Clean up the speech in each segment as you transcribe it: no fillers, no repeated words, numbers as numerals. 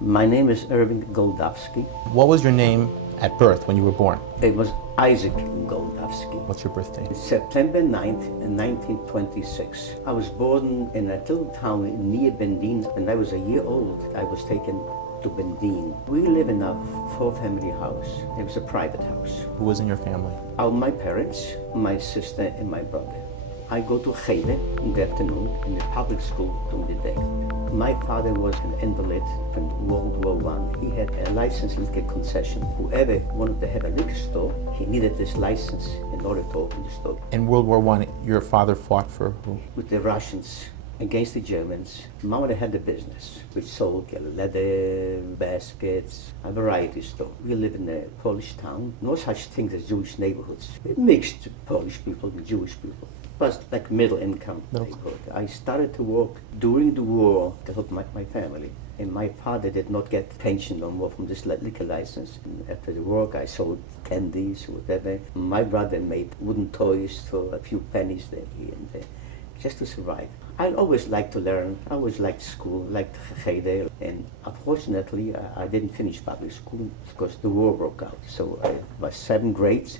My name is Irving Goldofsky. What was your name at birth when you were born? It was Isaac Goldofsky. What's your birthday? September 9th, 1926. I was born in a little town near Bendin. When I was a year old, I was taken to Bendin. We live in a four-family house. It was a private house. Who was in your family? My parents, my sister, and my brother. I go to Cheder in the afternoon, in the public school during the day. My father was an invalid from World War I. He had a licensed liquor concession. Whoever wanted to have a liquor store, he needed this license in order to open the store. In World War I, your father fought for who? With the Russians against the Germans. My mother had a business which sold leather, baskets, a variety store. We live in a Polish town. No such thing as Jewish neighborhoods. Mixed Polish people with Jewish people. It was like middle income neighborhood. I started to work during the war to help my family. And my father did not get pension no more from this liquor license. And after the work, I sold candies or whatever. My brother made wooden toys for a few pennies there here and there, just to survive. I always liked to learn. I always liked school, liked Cheder. And unfortunately, I didn't finish public school because the war broke out. So I was 7 grades.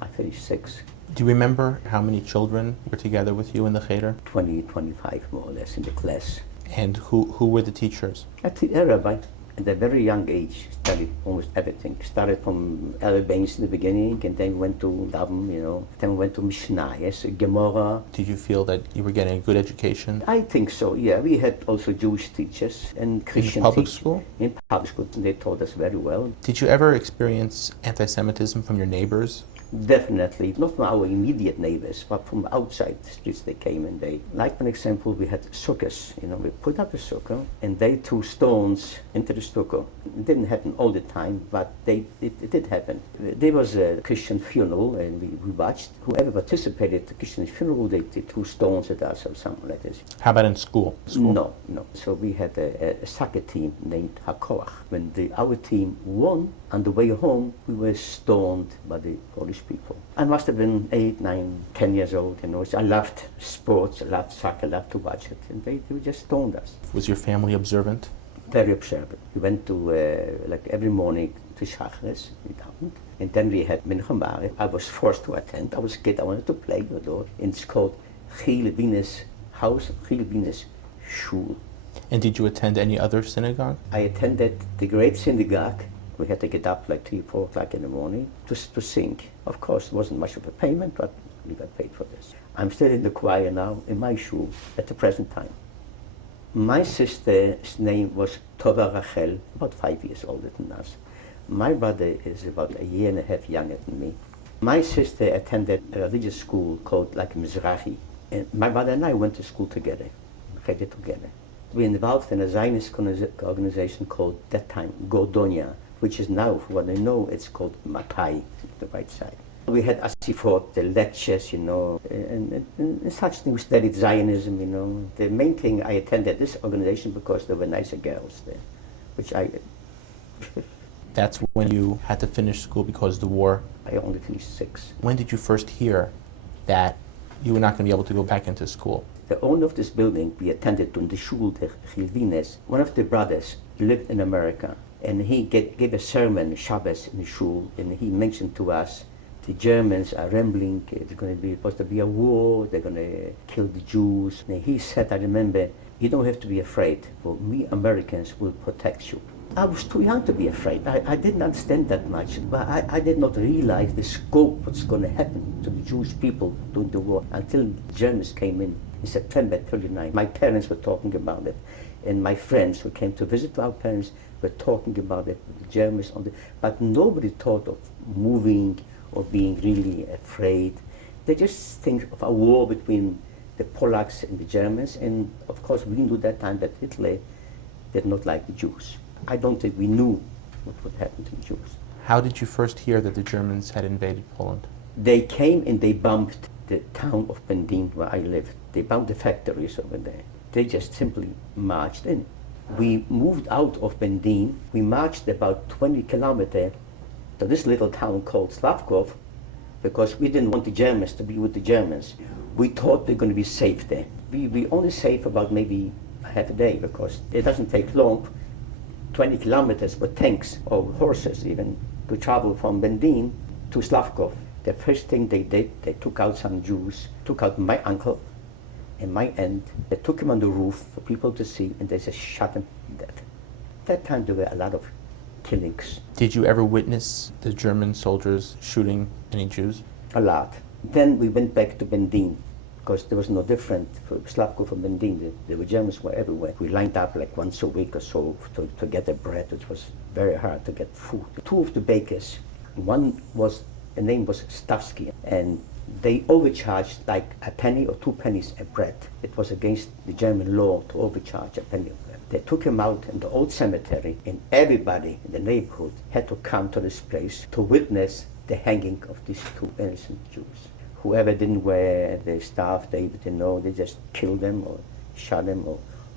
I finished 6. Do you remember how many children were together with you in the Cheder? 20, 25 more or less in the class. And who were the teachers? At the rabbi, at a very young age, studied almost everything. Started from Irving in the beginning, and then went to Davin, then went to Mishnah, yes, Gemara. Did you feel that you were getting a good education? I think so, yeah. We had also Jewish teachers and Christian In public teachers. school? In public school, they taught us very well. Did you ever experience anti-Semitism from your neighbors? Definitely, not from our immediate neighbors, but from outside the streets they came and they, like for example, we had sukkahs, we put up a sukkah and they threw stones into the sukkah. It didn't happen all the time, but it did happen. There was a Christian funeral and we watched. Whoever participated in the Christian funeral, they threw stones at us or something like this. How about in school? No. So we had a soccer team named Hakoach. When our team won, on the way home, we were stoned by the Polish people. I must have been 8, 9, 10 years old. I loved sports, I loved soccer, I loved to watch it, and they just stoned us. Was your family observant? Very observant. We went to, like every morning, to Shachris, and then we had Mincha. I was forced to attend. I was a kid, I wanted to play, and it's called Gile Bines House, Gile Bines Shul. And did you attend any other synagogue? I attended the great synagogue. We had to get up like 3, 4 o'clock in the morning just to sing. Of course, it wasn't much of a payment, but we got paid for this. I'm still in the choir now in my shul at the present time. My sister's name was Tova Rachel, about 5 years older than us. My brother is about a year and a half younger than me. My sister attended a religious school called like Mizrahi. And my brother and I went to school together, together. We were involved in a Zionist organization called, that time, Gordonia, which is now, for what I know, it's called Mapai, the right side. We had Asifot, the lectures, and such things. We studied Zionism, The main thing, I attended this organization because there were nicer girls there, which I... That's when you had to finish school because of the war? I only finished 6. When did you first hear that you were not going to be able to go back into school? The owner of this building, we attended to in the shul, the Chilvines. One of the brothers lived in America, and he gave a sermon, Shabbos, in the shul, and he mentioned to us, the Germans are rambling, there's supposed to be a war, they're going to kill the Jews. And he said, I remember, you don't have to be afraid, for we Americans will protect you. I was too young to be afraid. I didn't understand that much, but I did not realize the scope, what's going to happen to the Jewish people during the war, until the Germans came in September 39. My parents were talking about it, and my friends who came to visit our parents were talking about it, the Germans but nobody thought of moving or being really afraid. They just think of a war between the Polacks and the Germans, and of course we knew that time that Hitler did not like the Jews. I don't think we knew what would happen to the Jews. How did you first hear that the Germans had invaded Poland? They came and they bombed the town of Bendin where I lived. They bombed the factories over there. They just simply marched in. We moved out of Bendin. We marched about 20 kilometers to this little town called Slavkov because we didn't want the Germans to be with the Germans. We thought we were going to be safe there. We only safe about maybe half a day because it doesn't take long 20 kilometers with tanks or horses even to travel from Bendin to Slavkov. The first thing they did, they took out some Jews, took out my uncle and my aunt. They took him on the roof for people to see, and they just shot him dead. At that time, there were a lot of killings. Did you ever witness the German soldiers shooting any Jews? A lot. Then we went back to Bendin, because there was no different for Slavkov and Bendin. The Germans were everywhere. We lined up like once a week or so to get the bread. It was very hard to get food. Two of the bakers, one was, the name was Stavsky, and they overcharged like a penny or 2 pennies a bread. It was against the German law to overcharge a penny of bread. They took him out in the old cemetery, and everybody in the neighborhood had to come to this place to witness the hanging of these 2 innocent Jews. Whoever didn't wear the stuff, they just killed them or shot them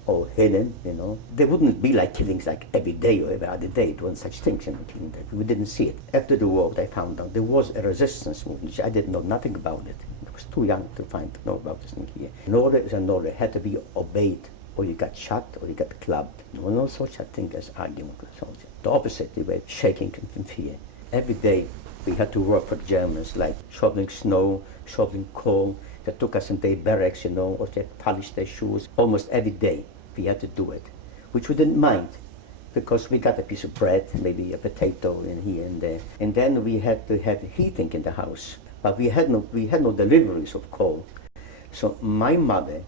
or hid them, There wouldn't be like killings like every day or every other day. It wasn't such things, killing that. We didn't see it. After the war, I found out there was a resistance movement. I didn't know nothing about it. I was too young to know about this thing here. An order is an order. It had to be obeyed, or you got shot, or you got clubbed. There was no such a thing as argument with soldiers. The opposite, they were shaking in fear. Every day, we had to work for the Germans, like shoveling snow, shoveling coal. They took us in their barracks, or they polished their shoes. Almost every day we had to do it, which we didn't mind, because we got a piece of bread, maybe a potato in here and there. And then we had to have heating in the house, but we had no deliveries of coal. So my mother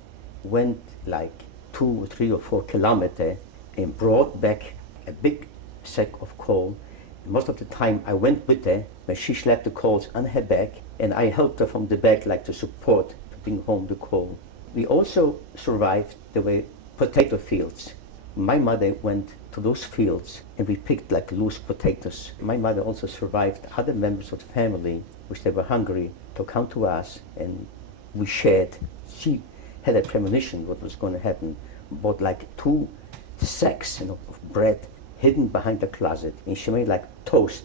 went like 2 or 3 or 4 kilometers and brought back a big sack of coal. Most of the time I went with her, but she schlepped the coals on her back, and I helped her from the back, like to support, to bring home the coal. We also survived. There were potato fields. My mother went to those fields, and we picked like loose potatoes. My mother also survived other members of the family, which they were hungry, to come to us, and we shared. She had a premonition what was going to happen, bought like 2 sacks, of bread, hidden behind the closet, and she made like toast,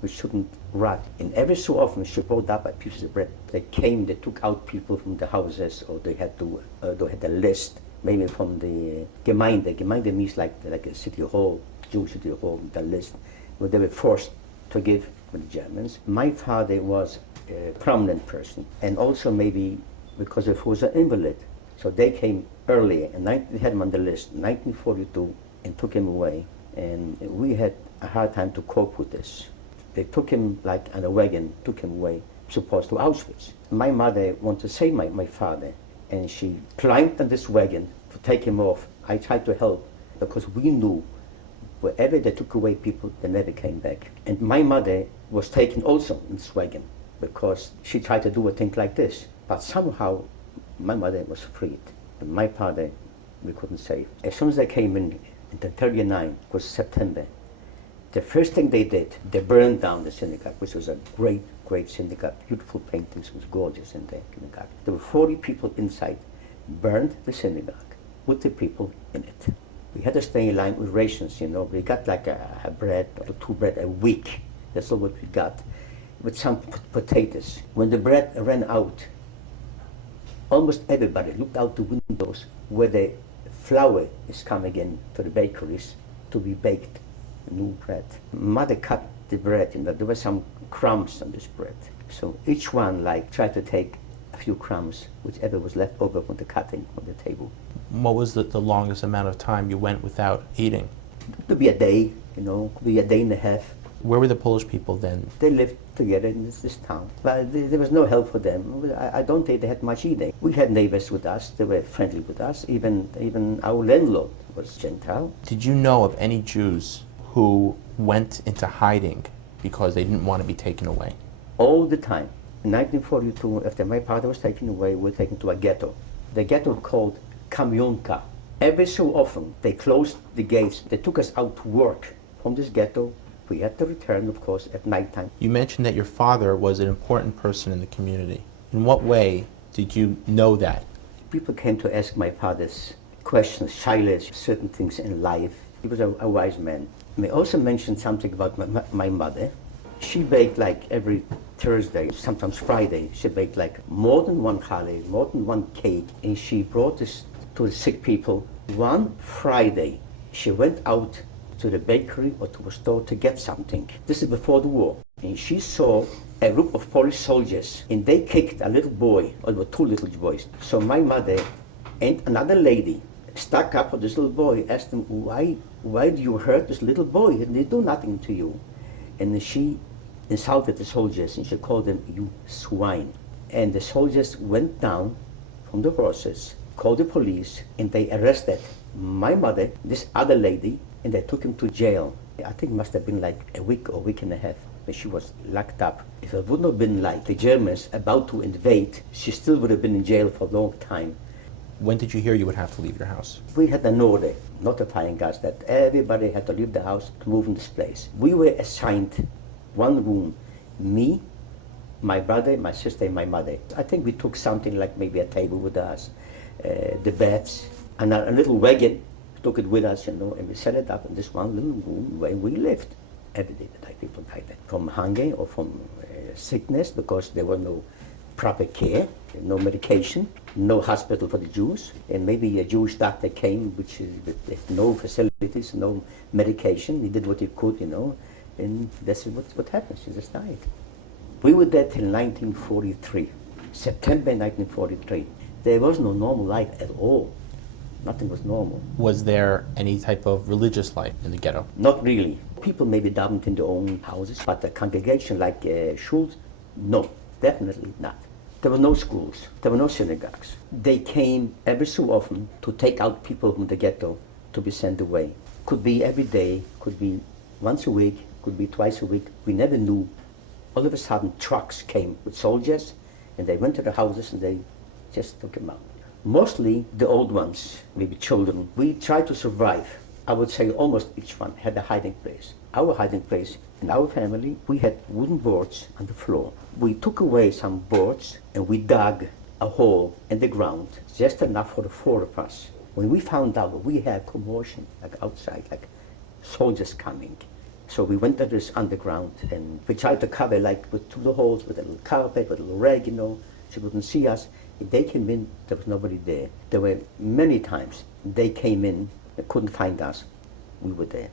which shouldn't rot. And every so often she brought up a piece of bread. They took out people from the houses, or they had a list, maybe from the Gemeinde. Gemeinde means like a city hall, Jewish city hall, the list, where they were forced to give to the Germans. My father was a prominent person, and also maybe because he was an invalid. So they came earlier, and they had him on the list in 1942 and took him away. And we had a hard time to cope with this. They took him like on a wagon, took him away, supposed to Auschwitz. My mother wanted to save my father, and she climbed on this wagon to take him off. I tried to help, because we knew wherever they took away people, they never came back. And my mother was taken also in this wagon, because she tried to do a thing like this. But somehow my mother was freed, and my father we couldn't save. As soon as they came in the 39, was September, the first thing they did, they burned down the synagogue, which was a great, great synagogue. Beautiful paintings, it was gorgeous in the synagogue. There were 40 people inside, burned the synagogue with the people in it. We had to stay in line with rations, We got like a bread or 2 bread a week. That's all what we got, with some potatoes. When the bread ran out, almost everybody looked out the windows where the flour is coming in to the bakeries to be baked, new bread. Mother cut the bread, there were some crumbs on this bread. So each one tried to take a few crumbs, whichever was left over from the cutting on the table. What was the longest amount of time you went without eating? It could be a day, could be a day and a half. Where were the Polish people then? They lived together in this town, but there was no help for them. I don't think they had much either. We had neighbors with us, they were friendly with us, even our landlord was Gentile. Did you know of any Jews who went into hiding because they didn't want to be taken away? All the time. In 1942, after my father was taken away, we were taken to a ghetto. The ghetto called Kamionka. Every so often, they closed the gates. They took us out to work from this ghetto. We had to return, of course, at nighttime. You mentioned that your father was an important person in the community. In what way did you know that? People came to ask my father's questions, childish, certain things in life. He was a wise man. I also mention something about my mother. She baked like every Thursday, sometimes Friday. She baked like more than 1 challah, more than 1 cake, and she brought this to the sick people. One Friday, she went out to the bakery or to a store to get something. This is before the war. And she saw a group of Polish soldiers, and they kicked a little boy, or there were two little boys. So my mother and another lady stuck up for this little boy, asked him, why do you hurt this little boy? And they do nothing to you. And she insulted the soldiers, and she called them, you swine. And the soldiers went down from the horses, called the police, and they arrested my mother, this other lady, and they took him to jail. I think it must have been like a week or week and a half when she was locked up. If it wouldn't have been like the Germans about to invade, she still would have been in jail for a long time. When did you hear you would have to leave your house? We had an order notifying us that everybody had to leave the house to move in this place. We were assigned one room, me, my brother, my sister, and my mother. I think we took something like maybe a table with us, the beds, and a little wagon, took it with us, and we set it up in this one little room where we lived. Every day that people died from hunger or from sickness, because there were no proper care, no medication, no hospital for the Jews, and maybe a Jewish doctor came, which is with no facilities, no medication. He did what he could, and that's what happened. She just died. We were there till 1943, September 1943. There was no normal life at all. Nothing was normal. Was there any type of religious life in the ghetto? Not really. People maybe davened in their own houses, but a congregation like shuls, no, definitely not. There were no schools. There were no synagogues. They came every so often to take out people from the ghetto to be sent away. Could be every day, could be once a week, could be twice a week. We never knew. All of a sudden, trucks came with soldiers, and they went to the houses and they just took them out. Mostly the old ones, maybe children. We tried to survive. I would say almost each one had a hiding place. Our hiding place in our family, we had wooden boards on the floor. We took away some boards and we dug a hole in the ground, just enough for the four of us. When we found out we had commotion, like outside, like soldiers coming, so we went to this underground and we tried to cover like with two holes, with a little carpet, with a little rag, she wouldn't see us. If they came in, there was nobody there. There were many times they came in, they couldn't find us. We were there.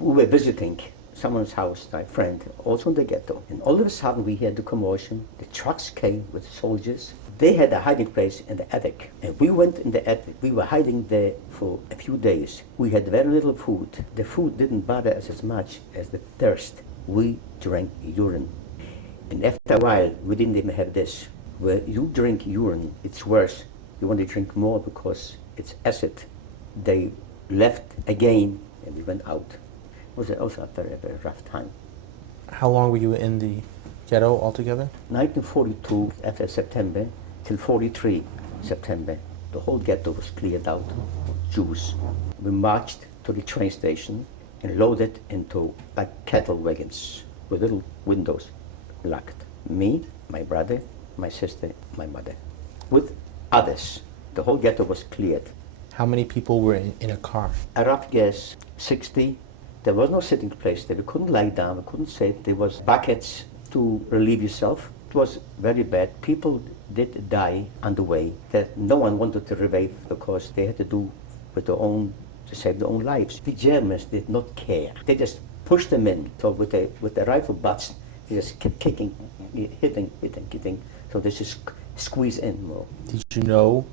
We were visiting someone's house, my friend, also in the ghetto. And all of a sudden we heard the commotion. The trucks came with soldiers. They had a hiding place in the attic. And we went in the attic. We were hiding there for a few days. We had very little food. The food didn't bother us as much as the thirst. We drank urine. And after a while, we didn't even have this. Where you drink urine, it's worse. You want to drink more because it's acid. They left again and we went out. It was also a very, very rough time. How long were you in the ghetto altogether? 1942, after September, till 43 September, the whole ghetto was cleared out of Jews. We marched to the train station and loaded into like cattle wagons with little windows locked. Me, my brother, my sister, my mother, with others. The whole ghetto was cleared. How many people were in a car? A rough guess, 60. There was no sitting place there. We couldn't lie down, we couldn't sit. There was buckets to relieve yourself. It was very bad. People did die on the way that no one wanted to revive because they had to do with their own, to save their own lives. The Germans did not care. They just pushed them in. So with the rifle butts, they just kept kicking, hitting. So they just squeeze in more. Did you know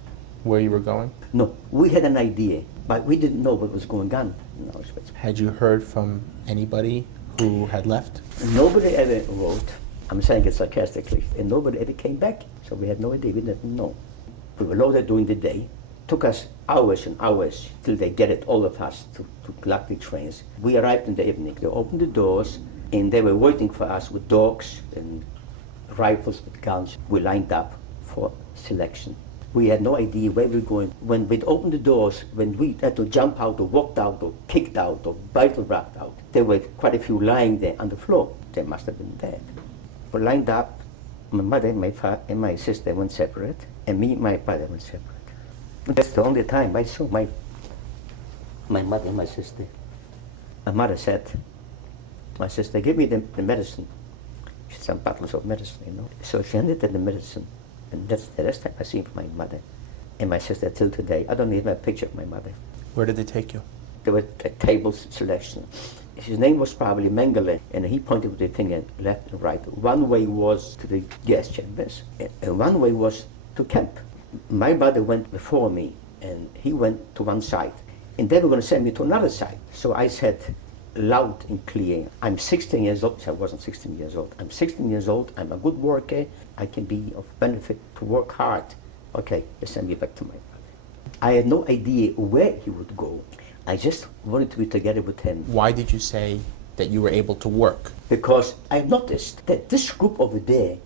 where you were going? No, we had an idea, but we didn't know what was going on in Auschwitz. Had you heard from anybody who had left? Nobody ever wrote, I'm saying it sarcastically, and nobody ever came back. So we had no idea, we didn't know. We were loaded during the day. Took us hours and hours till they get it, all of us, to lock the trains. We arrived in the evening. They opened the doors, and they were waiting for us with dogs and rifles with guns. We lined up for selection. We had no idea where we were going. When we'd opened the doors, when we had to jump out or walked out or kicked out or battle wrapped out, there were quite a few lying there on the floor. They must have been dead. We lined up. My mother, my father, and my sister went separate, and me and my brother went separate. That's the only time I saw my mother and my sister. My mother said, my sister, give me the medicine. She had some bottles of medicine, So she handed her the medicine. And that's the last time I seen my mother and my sister till today. I don't even have a picture of my mother. Where did they take you? there were a table selection. His name was probably Mengele, and he pointed with the finger left and right. One way was to the gas chambers, and one way was to camp. My brother went before me, and he went to one side, and they were going to send me to another side. So I said loud and clear, I'm 16 years old. I wasn't 16 years old. I'm 16 years old. I'm a good worker. I can be of benefit to work hard. Okay, they sent me back to my brother. I had no idea where he would go. I just wanted to be together with him. Why did you say that you were able to work? Because I noticed that this group over there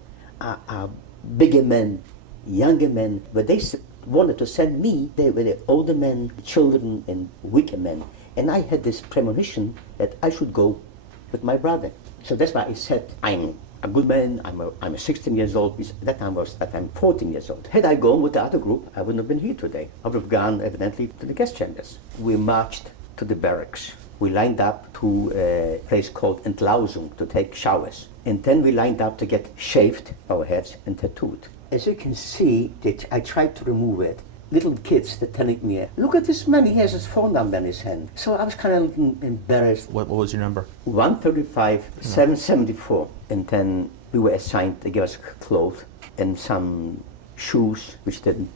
are bigger men, younger men, but they wanted to send me. They were the older men, children, and weaker men. And I had this premonition that I should go with my brother. So that's why I said, I'm a good man, I'm 16 years old. That time I'm 14 years old. Had I gone with the other group, I wouldn't have been here today. I would have gone, evidently, to the gas chambers. We marched to the barracks. We lined up to a place called Entlausung to take showers. And then we lined up to get shaved, our heads, and tattooed. As you can see, I tried to remove it. Little kids, they're telling me, look at this man, he has his phone number in his hand. So I was kind of embarrassed. What was your number? 135, 774. And then we were assigned, they gave us clothes and some shoes, which didn't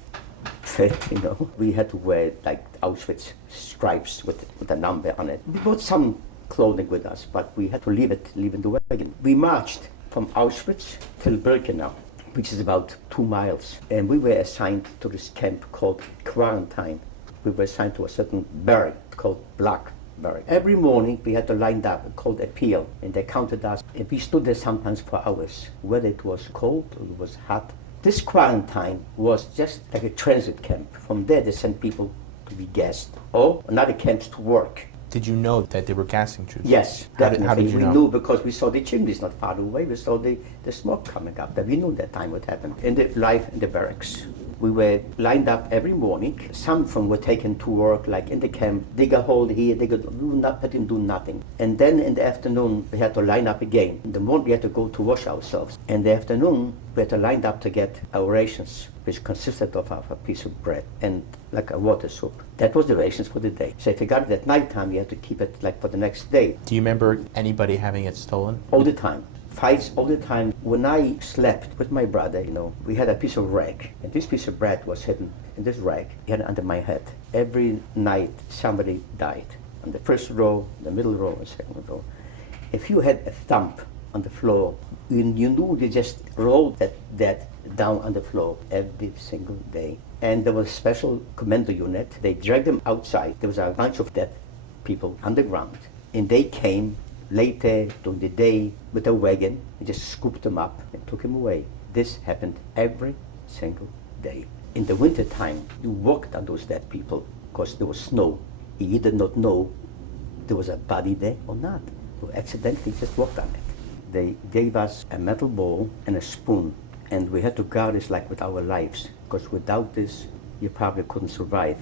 fit, you know. We had to wear like Auschwitz stripes with a number on it. We brought some clothing with us, but we had to leave in the wagon. We marched from Auschwitz till Birkenau, which is about 2 miles. And we were assigned to this camp called Quarantine. We were assigned to a certain barrack called Black Barrack. Every morning we had to line up called appeal, and they counted us. And we stood there sometimes for hours, whether it was cold or it was hot. This Quarantine was just like a transit camp. From there they sent people to be gassed, or another camps to work. Did you know that they were gassing Jews? Yes, How definitely. did you we know? knew because we saw the chimneys not far away. We saw the smoke coming up. We knew that time would happen. In the life in the barracks, we were lined up every morning. Some of them were taken to work, like in the camp, dig a hole here, they could let him do nothing. And then in the afternoon, we had to line up again. In the morning, we had to go to wash ourselves. In the afternoon, we had to line up to get our rations, which consisted of a piece of bread and like a water soup. That was the rations for the day. So if you got it at night time, you had to keep it like for the next day. Do you remember anybody having it stolen? All the time. Fights all the time. When I slept with my brother, you know, we had a piece of rag, and this piece of bread was hidden in this rag. He had it under my head. Every night somebody died. On the first row, the middle row, and second row. If you had a thump on the floor, you knew you just rolled that down on the floor every single day. And there was a special commando unit. They dragged them outside. There was a bunch of dead people underground, and they came later during the day with a wagon and just scooped them up and took them away. This happened every single day. In the winter time, you walked on those dead people because there was snow. You did not know there was a body there or not. You accidentally just walked on it. They gave us a metal bowl and a spoon, and we had to guard this like with our lives, because without this, you probably couldn't survive,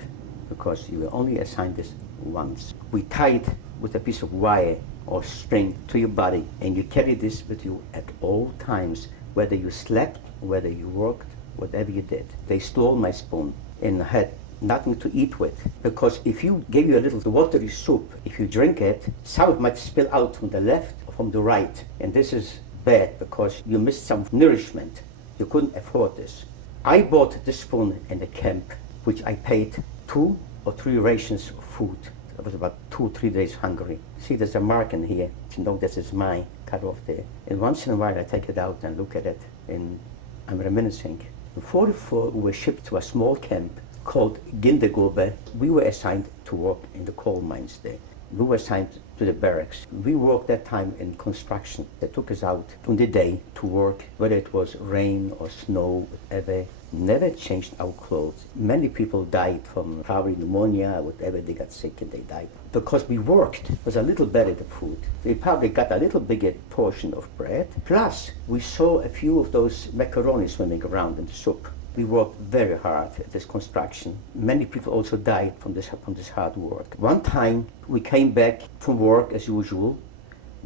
because you were only assigned this once. We tied with a piece of wire or string to your body, and you carry this with you at all times, whether you slept, whether you worked, whatever you did. They stole my spoon and had nothing to eat with, because if you gave you a little watery soup, if you drink it, some of it might spill out from the left or from the right, and this is bad because you missed some nourishment. You couldn't afford this. I bought this spoon in the camp, which I paid 2 or 3 rations of food. I was about 2 or 3 days hungry. See, there's a mark in here. You know, this is mine, cut off there. And once in a while I take it out and look at it, and I'm reminiscing. In 1944, we were shipped to a small camp called Gindegobe. We were assigned to work in the coal mines there. We were assigned to the barracks. We worked that time in construction. They took us out on the day to work, whether it was rain or snow, whatever. Never changed our clothes. Many people died from probably pneumonia or whatever. They got sick and they died. Because we worked, it was a little better the food. We probably got a little bigger portion of bread. Plus, we saw a few of those macaroni swimming around in the soup. We worked very hard at this construction. Many people also died from this hard work. One time, we came back from work as usual.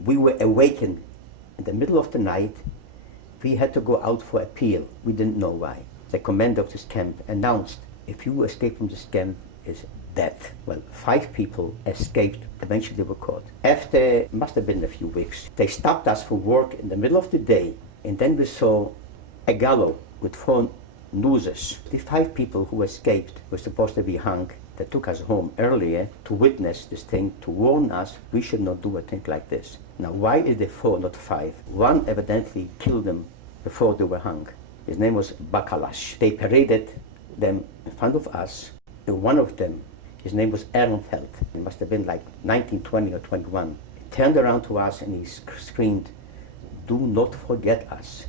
We were awakened in the middle of the night. We had to go out for appeal. We didn't know why. The commander of this camp announced, if you escape from this camp, is death. Well, 5 people escaped. Eventually they were caught. After, must have been a few weeks, they stopped us for work in the middle of the day, and then we saw a gallows with 4 nooses. The 5 people who escaped were supposed to be hung. They took us home earlier to witness this thing, to warn us we should not do a thing like this. Now, why is there 4, not 5? One evidently killed them before they were hung. His name was Bakalash. They paraded them in front of us. And one of them, his name was Ehrenfeld. He must have been like 19, 20 or 21. He turned around to us and he screamed, "Do not forget us.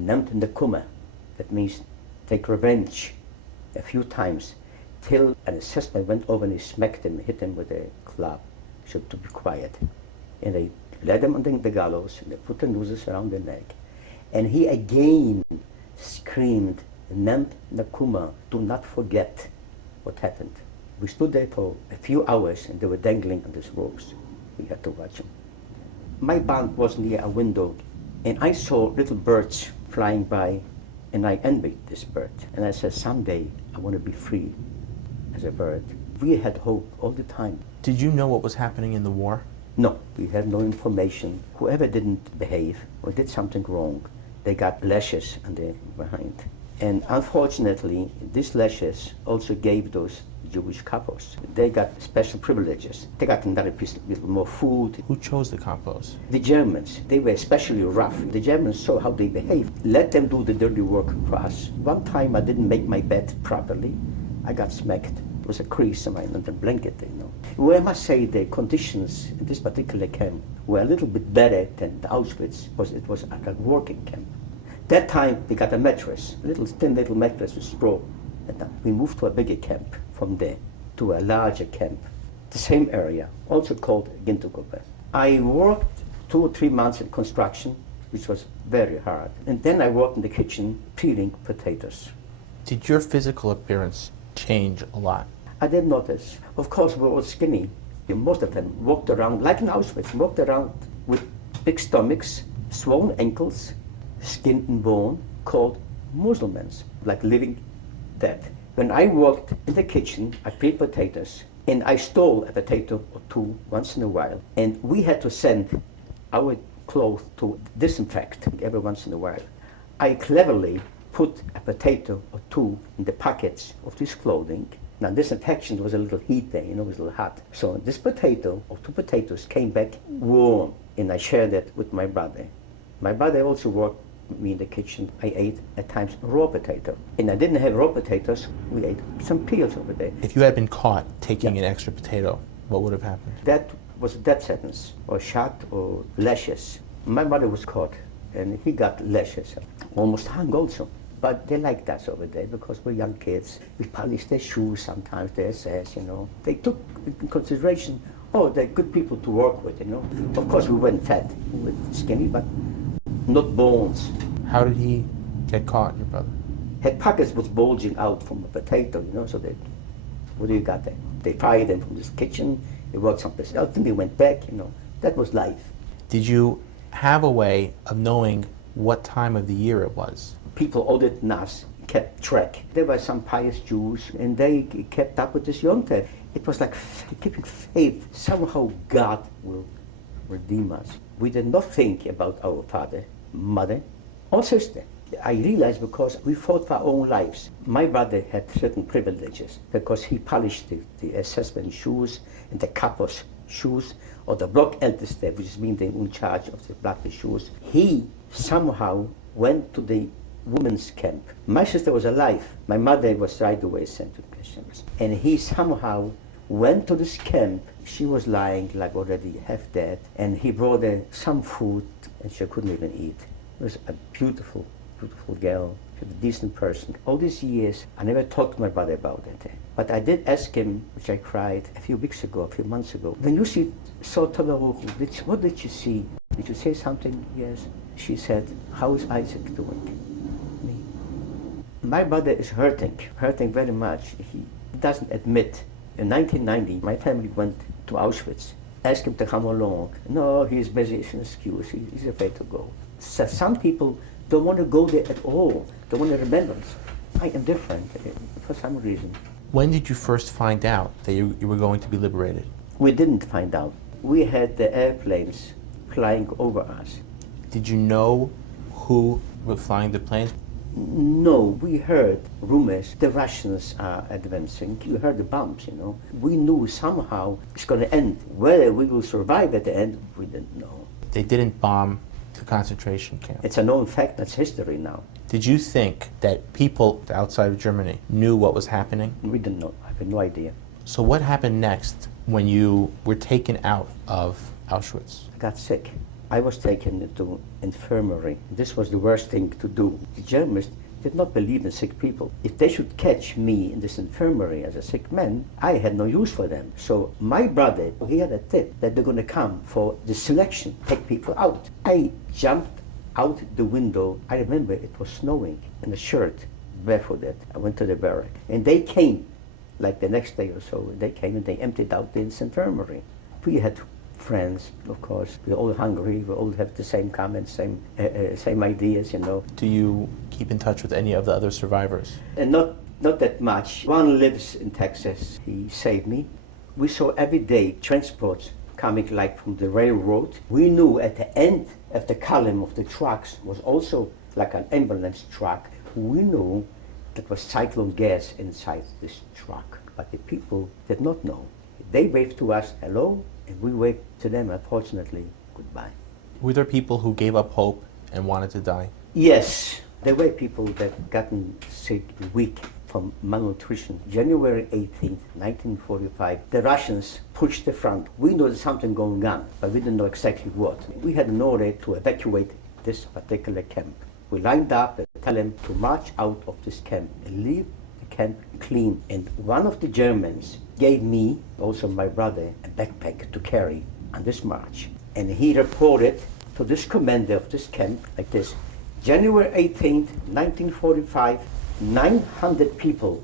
Nehmt Nekume." That means take revenge, a few times, till an assessment went over and he smacked him, hit him with a club, so to be quiet. And they led him on the gallows, and they put the nooses around the neck. And he again screamed, "Nehmt Nekume, do not forget what happened." We stood there for a few hours and they were dangling on these ropes. We had to watch them. My barn was near a window and I saw little birds flying by, and I envied this bird. And I said, someday I want to be free as a bird. We had hope all the time. Did you know what was happening in the war? No, we had no information. Whoever didn't behave or did something wrong, they got lashes on their behind. And unfortunately, these lashes also gave those Jewish couples. They got special privileges. They got another piece, a little more food. Who chose the couples? The Germans. They were especially rough. The Germans saw how they behaved. Let them do the dirty work for us. One time I didn't make my bed properly. I got smacked. There was a crease on the blanket, you know. Well, I must say the conditions in this particular camp were a little bit better than the Auschwitz, because it was like a working camp. That time we got a mattress, a little thin little mattress with straw. And we moved to a bigger camp from there to a larger camp, the same area, also called Gintergruppe. I worked 2 or 3 months in construction, which was very hard. And then I worked in the kitchen peeling potatoes. Did your physical appearance change a lot? I did notice. Of course, we were all skinny. Most of them walked around, like in Auschwitz, walked around with big stomachs, swollen ankles, skin and bone, called Muslims, like living dead. When I worked in the kitchen, I peeled potatoes, and I stole a potato or 2 once in a while. And we had to send our clothes to disinfect every once in a while. I cleverly put a potato or 2 in the pockets of this clothing. Now, disinfection was a little heat there, you know, it was a little hot. So this potato or 2 potatoes came back warm, and I shared it with my brother. My brother also worked with me in the kitchen. I ate at times raw potato. And I didn't have raw potatoes, we ate some peels over there. If you had been caught taking an extra potato, what would have happened? That was a death sentence, or shot, or lashes. My brother was caught, and he got lashes, almost hung also. But they liked us over there because we're young kids. We polished their shoes sometimes, their SS, you know. They took in consideration, oh, they're good people to work with, you know. Of course, we weren't fat, we were skinny, but not bones. How did he get caught, your brother? Had pockets was bulging out from a potato, you know, so they, what do you got there? They fired them from this kitchen, they worked someplace else, and they went back, you know. That was life. Did you have a way of knowing what time of the year it was? People older than us kept track. There were some pious Jews, and they kept up with this Yontif. It was like keeping faith. Somehow God will redeem us. We did not think about our father, mother, or sister. I realized because we fought for our own lives. My brother had certain privileges because he polished the assessment shoes and the kapos shoes, or the block Älteste, which means they're in charge of the black shoes. He somehow went to the women's camp. My sister was alive. My mother was right away sent to the Christian. And he somehow went to this camp. She was lying like already half dead, and he brought her some food, and she couldn't even eat. It was a beautiful, beautiful girl. She was a decent person. All these years, I never talked to my brother about it. But I did ask him, which I cried a few weeks ago, a few months ago. When you saw Tabaruch, what did you see? Did you say something? Yes. She said, how is Isaac doing? Me. My brother is hurting very much. He doesn't admit. In 1990, my family went to Auschwitz, asked him to come along. No, he's busy, it's an excuse, he's afraid to go. So some people don't want to go there at all, don't want to remember. I am different for some reason. When did you first find out that you were going to be liberated? We didn't find out. We had the airplanes flying over us. Did you know who was flying the planes? No, we heard rumors the Russians are advancing. You heard the bombs, you know. We knew somehow it's going to end. Whether we will survive at the end, we didn't know. They didn't bomb the concentration camp. It's a known fact. That's history now. Did you think that people outside of Germany knew what was happening? We didn't know. I had no idea. So what happened next when you were taken out of Auschwitz? I got sick. I was taken to infirmary. This was the worst thing to do. The Germans did not believe in sick people. If they should catch me in this infirmary as a sick man, I had no use for them. So my brother, he had a tip that they're going to come for the selection, take people out. I jumped out the window. I remember it was snowing in a shirt, barefooted. I went to the barrack. And they came, like the next day or so, they came and they emptied out this infirmary. We had friends, of course. We're all hungry. We all have the same comments, same ideas, you know. Do you keep in touch with any of the other survivors? And not that much. One lives in Texas. He saved me. We saw every day transports coming like from the railroad. We knew at the end of the column of the trucks was also like an ambulance truck. We knew that was cyclone gas inside this truck. But the people did not know. They waved to us, hello, and we waved to them, unfortunately, goodbye. Were there people who gave up hope and wanted to die? Yes, there were people that gotten sick, weak from malnutrition. January 18th, 1945, the Russians pushed the front. We knew there's something going on, but we didn't know exactly what. We had an order to evacuate this particular camp. We lined up and tell them to march out of this camp and leave the camp clean. And one of the Germans gave me, also my brother, a backpack to carry on this march. And he reported to this commander of this camp like this: January 18th, 1945, 900 people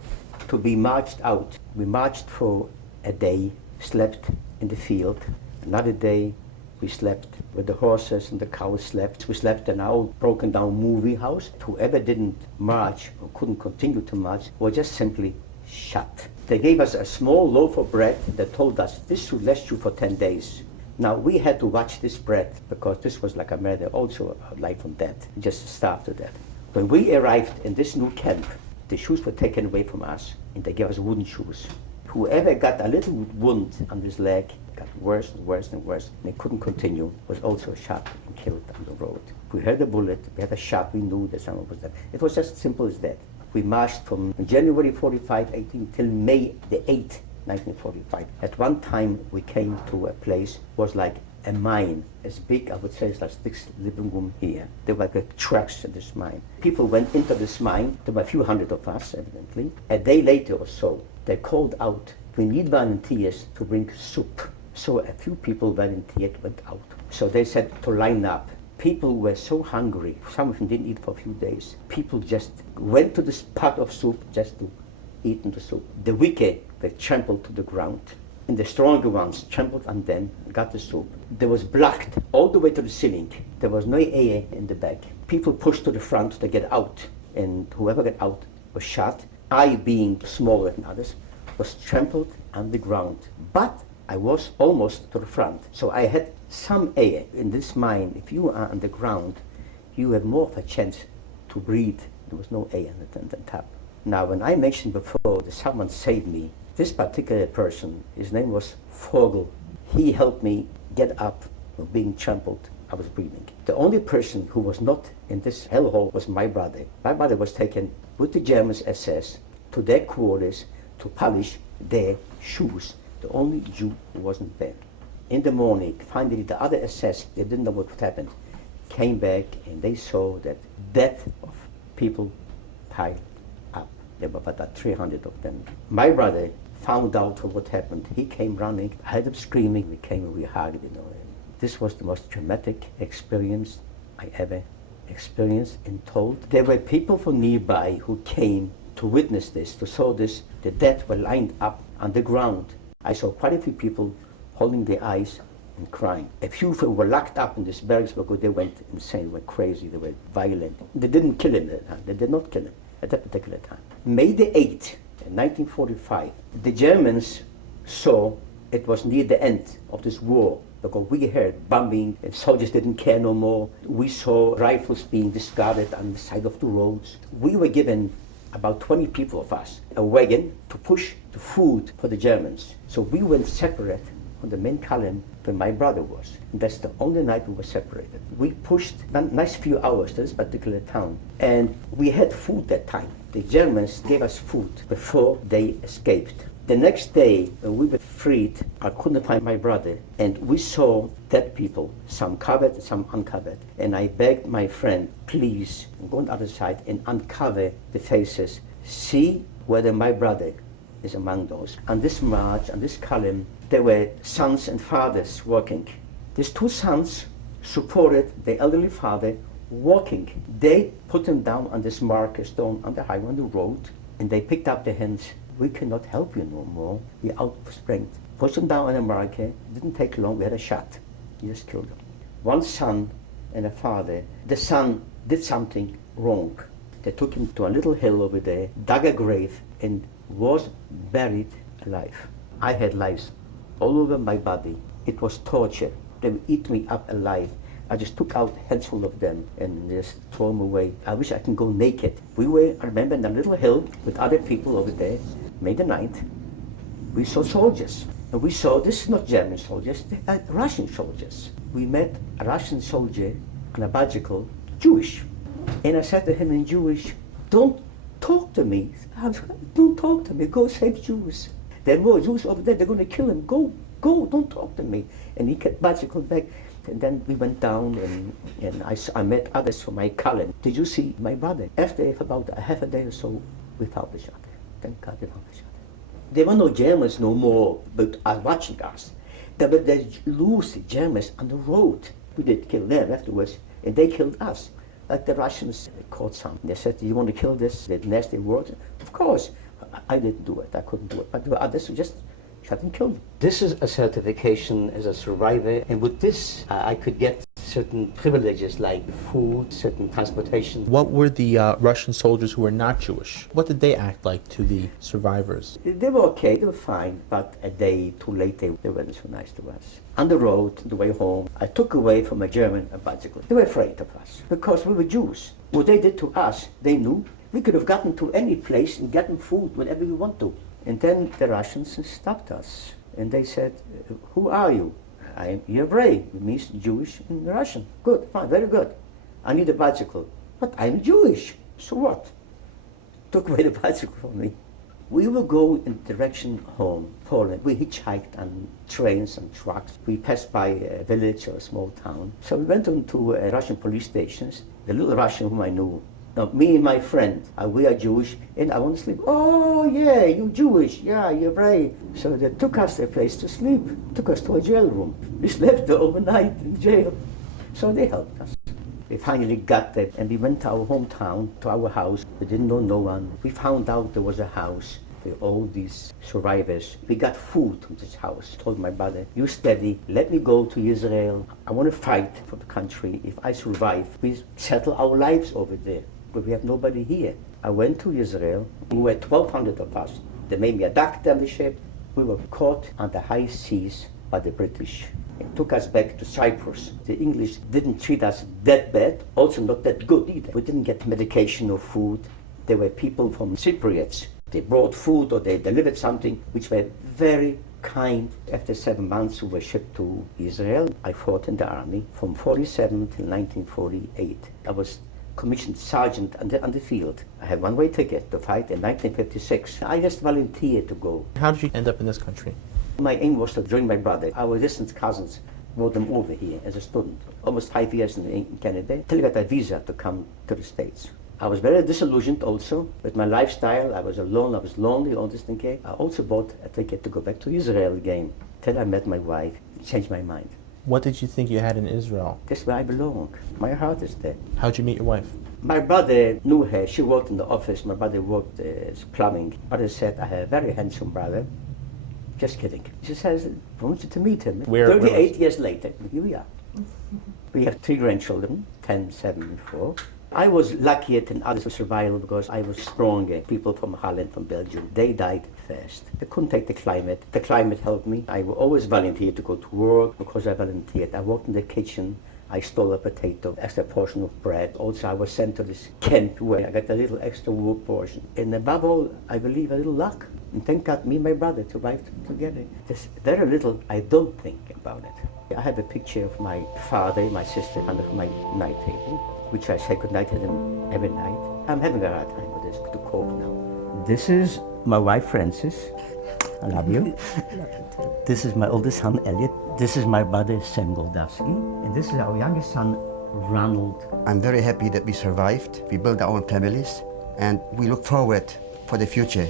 to be marched out. We marched for a day, slept in the field. Another day, we slept where the horses and the cows slept. We slept in our old broken down movie house. Whoever didn't march or couldn't continue to march was just simply shot. They gave us a small loaf of bread that told us this should last you for 10 days. Now we had to watch this bread because this was like a murder, also a life and death, just starved to death. When we arrived in this new camp, the shoes were taken away from us and they gave us wooden shoes. Whoever got a little wound on his leg got worse and worse and worse, and they couldn't continue, was also shot and killed on the road. We heard a bullet, we had a shot, we knew that someone was dead. It was just simple as that. We marched from January 45, 18 till May the 8th, 1945. At one time we came to a place, was like a mine, as big, I would say, as like this living room here. There were like tracks in this mine. People went into this mine, there were a few hundred of us, evidently. A day later or so, they called out, we need volunteers to bring soup. So a few people volunteered, went out. So they said to line up. People were so hungry, some of them didn't eat for a few days. People just went to this pot of soup just to eat in the soup. The weaker, they trampled to the ground. And the stronger ones trampled on them, got the soup. There was blocked all the way to the ceiling. There was no air in the bag. People pushed to the front to get out. And whoever got out was shot. I, being smaller than others, was trampled on the ground. But I was almost to the front. So I had some air in this mine. If you are on the ground, you have more of a chance to breathe. There was no air on the top. Now, when I mentioned before that someone saved me, this particular person, his name was Vogel. He helped me get up from being trampled. I was breathing. The only person who was not in this hellhole was my brother. My brother was taken with the Germans SS to their quarters to polish their shoes. The only Jew who wasn't there. In the morning, finally the other SS, they didn't know what happened, came back and they saw that death of people piled up. There were about 300 of them. My brother found out what happened. He came running, I heard him screaming, we came and we hugged, you know. And this was the most traumatic experience I ever experienced and told. There were people from nearby who came to witness this, to saw this. The dead were lined up on the ground. I saw quite a few people holding their eyes and crying. A few of them were locked up in this barracks because they went insane, they were crazy, they were violent. They didn't kill him at that time. They did not kill him at that particular time. May the 8th, in 1945. The Germans saw it was near the end of this war, because we heard bombing and soldiers didn't care no more. We saw rifles being discarded on the side of the roads. We were given, about 20 people of us, a wagon to push the food for the Germans. So we went separate on the main column where my brother was. And that's the only night we were separated. We pushed a nice few hours to this particular town. And we had food that time. The Germans gave us food before they escaped. The next day, when we were freed, I couldn't find my brother. And we saw dead people, some covered, some uncovered. And I begged my friend, please, go on the other side and uncover the faces. See whether my brother is among those. On this march, on this column, there were sons and fathers working. These two sons supported the elderly father walking. They put him down on this marker stone on the highway, on the road, and they picked up their hands. We cannot help you no more. We're out of strength. Pushed him down on a marker. It didn't take long. We had a shot. We just killed him. One son and a father. The son did something wrong. They took him to a little hill over there, dug a grave, and was buried alive. I had lice all over my body. It was torture. They would eat me up alive. I just took out a handful of them and just throw them away. I wish I can go naked. We were, I remember, in a little hill with other people over there. May the 9th, we saw soldiers. And we saw, this is not German soldiers, they are Russian soldiers. We met a Russian soldier on a bicycle, Jewish. And I said to him in Jewish, don't talk to me. Don't talk to me, go save Jews. There are more Jews over there, they're going to kill him. Go, don't talk to me. And he kept bicycle back. And then we went down and I met others from my column. Did you see my brother? After about a half a day or so, we found the shot. Thank God we found the shot. There were no Germans no more, but watching us. There were the loose Germans on the road. We did kill them afterwards, and they killed us. Like the Russians caught some. They said, "You want to kill this nasty word?" Of course. I didn't do it. I couldn't do it. But there were others who just shot and killed. This is a certification as a survivor, and with this, I could get certain privileges like food, certain transportation. What were the Russian soldiers who were not Jewish? What did they act like to the survivors? They were okay, they were fine, but a day too late, they weren't so nice to us. On the road, the way home, I took away from a German a bicycle. They were afraid of us because we were Jews. What they did to us, they knew. We could have gotten to any place and gotten food whenever we want to. And then the Russians stopped us and they said, "Who are you?" "I'm Hebrei," it means Jewish in Russian. "Good, fine, very good. I need a bicycle." "But I'm Jewish." "So what?" Took away the bicycle from me. We will go in direction home, Poland. We hitchhiked on trains and trucks. We passed by a village or a small town. So we went into Russian police stations. The little Russian whom I knew, now, me and my friend, we are Jewish, and I want to sleep. "Oh, yeah, you Jewish, yeah, you're right." So they took us to a place to sleep, took us to a jail room. We slept there overnight in jail. So they helped us. We finally got there, and we went to our hometown, to our house. We didn't know no one. We found out there was a house for all these survivors. We got food from this house. I told my brother, "You steady, let me go to Israel. I want to fight for the country. If I survive, we settle our lives over there. But we have nobody here." I went to Israel. We were 1,200 of us. They made me a doctor on the ship. We were caught on the high seas by the British. It took us back to Cyprus. The English didn't treat us that bad, also not that good either. We didn't get medication or food. There were people from Cypriots. They brought food or they delivered something, which were very kind. After 7 months, we were shipped to Israel. I fought in the army from 47 till 1948. I was commissioned sergeant on the field. I had one-way ticket to fight in 1956. I just volunteered to go. How did you end up in this country? My aim was to join my brother. Our distant cousins brought them over here as a student. Almost 5 years in Canada, till I got a visa to come to the States. I was very disillusioned also with my lifestyle. I was alone, I was lonely, all this thing. I also bought a ticket to go back to Israel again. Till I met my wife, changed my mind. What did you think you had in Israel? That's where I belong. My heart is there. How'd you meet your wife? My brother knew her. She worked in the office. My brother worked as plumbing. My brother said, "I have a very handsome brother." Just kidding. She says, "I want you to meet him." 38 years later, here we are. We have 3 grandchildren, 10, 7, and 4. I was luckier than others to survive because I was stronger. People from Holland, from Belgium, they died first. They couldn't take the climate. The climate helped me. I always volunteered to go to work because I volunteered. I worked in the kitchen. I stole a potato, extra portion of bread. Also, I was sent to this camp where I got a little extra work portion. And above all, I believe a little luck. And thank God, me and my brother survived together. There's very little I don't think about it. I have a picture of my father, my sister, under my night table, which I say goodnight to them every night. I'm having a hard time with this to cope now. This is my wife, Frances. I love you. Love you too. This is my oldest son, Elliot. This is my brother, Sam Goldofsky. And this is our youngest son, Ronald. I'm very happy that we survived. We built our own families, and we look forward for the future.